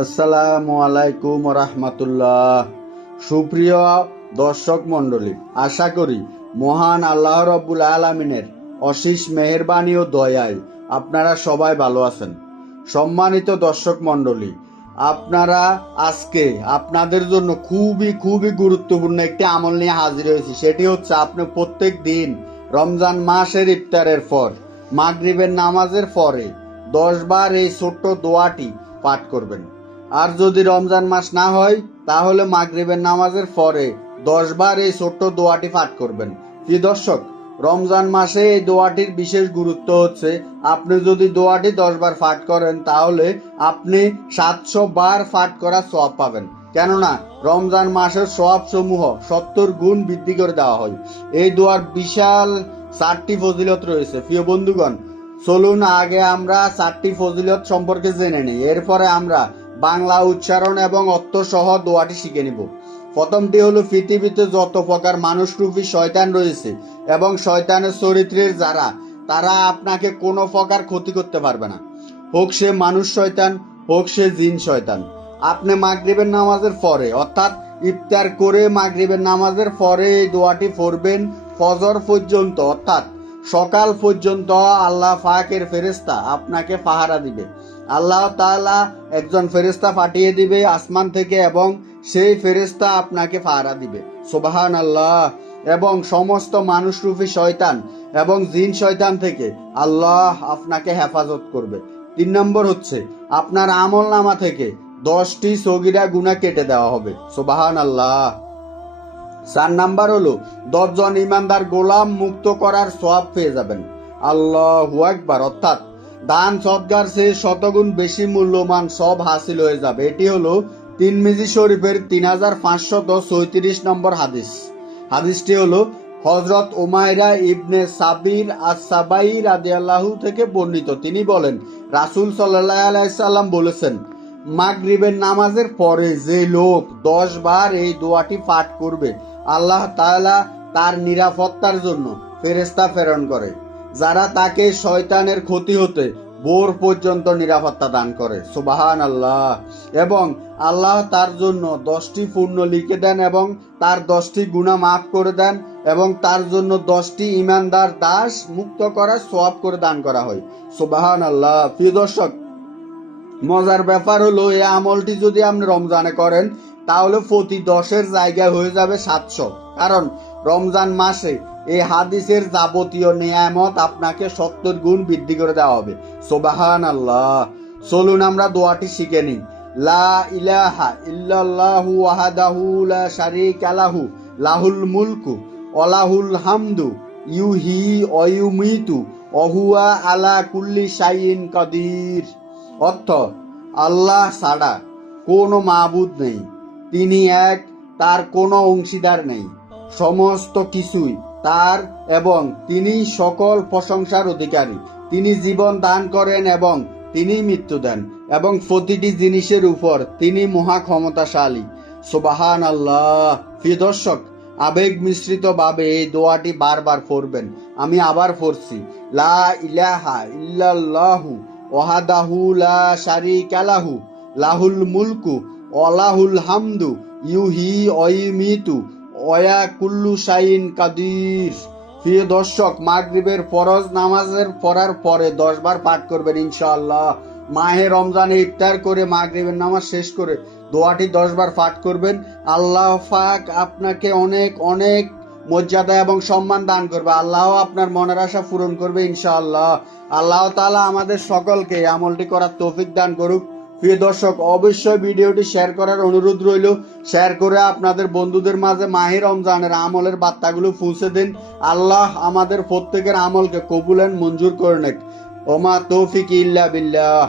আসসালামু আলাইকুম রাহমাতুল্লাহ। সুপ্রিয় দর্শক মণ্ডলী, আশা করি মহান আল্লাহ রব্বুল আলামিনের অশেষ মেহেরবানি ও দয়ায় আপনারা সবাই ভালো আছেন। সম্মানিত দর্শক মণ্ডলী, আপনারা আজকে আপনাদের জন্য খুবই গুরুত্বপূর্ণ একটি আমল নিয়ে হাজির হয়েছি। সেটি হচ্ছে আপনি প্রত্যেক দিন রমজান মাসের ইফতারের পর মাগরিবের নামাজের পরে 10 বার এই ছোট্ট দোয়াটি পাঠ করবেন। আর যদি রমজান মাস না হয় তাহলে মাগরিবের নামাজের পরে 10 বার এই ছোট্ট দোয়াটি পাঠ করবেন। প্রিয় দর্শক, রমজান মাসে এই দোয়াটির বিশেষ গুরুত্ব হচ্ছে আপনি যদি দোয়াটি 10 বার পাঠ করেন তাহলে আপনি 700 বার পাঠ করার সওয়াব পাবেন। কেননা রমজান মাসের সওয়াব সমূহ 70 গুণ বৃদ্ধি করে দেওয়া হয়। এই দোয়ার বিশাল 4টি ফজিলত রয়েছে। প্রিয় বন্ধুগণ, চলুন আগে আমরা 4টি ফজিলত সম্পর্কে জেনে নিই। এরপরে আমরা বাংলা উচ্চারণ এবং অর্থ সহ দোয়াটি শিখে নিব। প্রথমটি হলো, পৃথিবীতে যত প্রকার মানুষরূপী শয়তান রয়েছে এবং শয়তানের চরিত্রের যারা, তারা আপনাকে কোনো প্রকার ক্ষতি করতে পারবে না। হোক সে মানুষ শয়তান, হোক সে জিন শয়তান। আপনি মাগরিবের নামাজের পরে অর্থাৎ ইফতার করে মাগরিবের নামাজের পরে এই দোয়াটি পড়বেন ফজর পর্যন্ত, অর্থাৎ সকাল পর্যন্ত আল্লাহ পাকের ফেরেশতা আপনাকে পাহারা দিবে। আল্লাহ তাআলা একজন ফেরেশতা পাঠিয়ে দিবে আসমান থেকে এবং সেই ফেরেশতা আপনাকে পাহারা দিবে। সুবহানাল্লাহ। এবং সমস্ত মানুষরূপী শয়তান এবং জিন শয়তান থেকে আল্লাহ আপনাকে হেফাজত করবে। 3 নম্বর হচ্ছে, আপনার আমল নামা থেকে 10টি সগীরা গুনাহ কেটে দেওয়া হবে। সুবহানাল্লাহ। 4 নাম্বার হলো 10 জন ইমানদার গোলাম মুক্ত করার সওয়াব পেয়ে যাবেন। আল্লাহু আকবার। অর্থাৎ দান সদকার চেয়ে শতগুণ বেশি মূল্যবান সব হাসিল হয়ে যাবে। এটি হলো তিরমিজি শরীফের 3534 নম্বর হাদিস। হাদিসটি হলো হযরত উমাইরা ইবনে সাবির আস-সাবাই রাদিয়াল্লাহু থেকে বর্ণিত। তিনি বলেন, রাসূল সাল্লাল্লাহু আলাইহি সাল্লাম বলেছেন, মাগরিবের নামাজের পরে যে লোক 10 বার এই দোয়াটি পাঠ করবে, আল্লাহ তাআলা তার নিরাপত্তার জন্য ফেরেশতা প্রেরণ করে, যারা তাকে শয়তানের ক্ষতি হতে ভোর পর্যন্ত নিরাপত্তা দান করে। সুবহানাল্লাহ। এবং আল্লাহ তার জন্য 10টি পুণ্য লিখে দেন এবং তার 10টি গুনাহ মাফ করে দেন এবং তার জন্য 10টি ঈমানদার দাস মুক্ত করার সওয়াব করে দান করা হয়। সুবহানাল্লাহ। প্রিয় দর্শক, মজার ব্যাপার হলো এই আমলটি যদি আপনি রমজানে করেন তাহলে প্রতি 10-এর জায়গায় হয়ে যাবে 700। কারণ রমজান মাসে এই হাদিসের যাবতীয় নিয়ামত আপনাকে 70 গুণ বৃদ্ধি করে দেওয়া হবে। সুবহানাল্লাহ। চলুন আমরা দোয়াটি শিখে নিই। লা ইলাহা ইল্লাল্লাহু ওয়াহদাহু লা শারীকা লাহু লাহুল মুলকু ওয়া লাহুল হামদু ইউহি ওয়া ইউমিতু ওয়া হুয়া আলা কুল্লি শাইইন কাদির। অর্থ, আল্লাহ ছাড়া কোনো মাবুদ নেই, তিনি এক, তার কোনো অংশীদার নেই, সমস্ত কিছুই তার এবং তিনি সকল প্রশংসার অধিকারী। তিনি জীবন দান করেন এবং তিনি মৃত্যু দেন এবং প্রতিটি জিনিসের উপর তিনি মহা ক্ষমতাশালী। সুবহানাল্লাহ। প্রিয় দর্শক, আবেগ মিশ্রিত ভাবে এই দোয়াটি বারবার পড়বেন। আমি আবার পড়ছি, লা ইলাহা ইল্লাল্লাহু ওয়াহদাহু লা শারীকা লাহু লাহুল মুলকু ওয়া লাহুল হামদু ইউহি ওয়া ইউমিতু ওয়া কুল্লু শাইইন কাদির। প্রিয় দর্শক, মাগরিবের ফরজ নামাজের পড়ার পরে 10 বার পাঠ করবেন ইনশাআল্লাহ। মাহে রমজানে ইফতার করে মাগরিবের নামাজ শেষ করে দোয়াটি 10 বার পাঠ করবেন। আল্লাহ পাক আপনাকে অনেক অনেক মর্যাদা এবং সম্মান দান করবে। আল্লাহ আপনার মনের আশা পূরণ করবে ইনশাআল্লাহ। আল্লাহ তাআলা আমাদের সকলকে আমলটি করার তৌফিক দান করুক। প্রিয় দর্শক, অবশ্যই ভিডিওটি শেয়ার করার অনুরোধ রইল। শেয়ার করে আপনাদের বন্ধুদের মাঝে মাহে রমজানের আমলের বার্তাগুলো পৌঁছে দিন। আল্লাহ আমাদের প্রত্যেকের আমলকে কবুল এন্ড মঞ্জুর করে নেক। ওমা তৌফিক ইল্লা বিল্লাহ।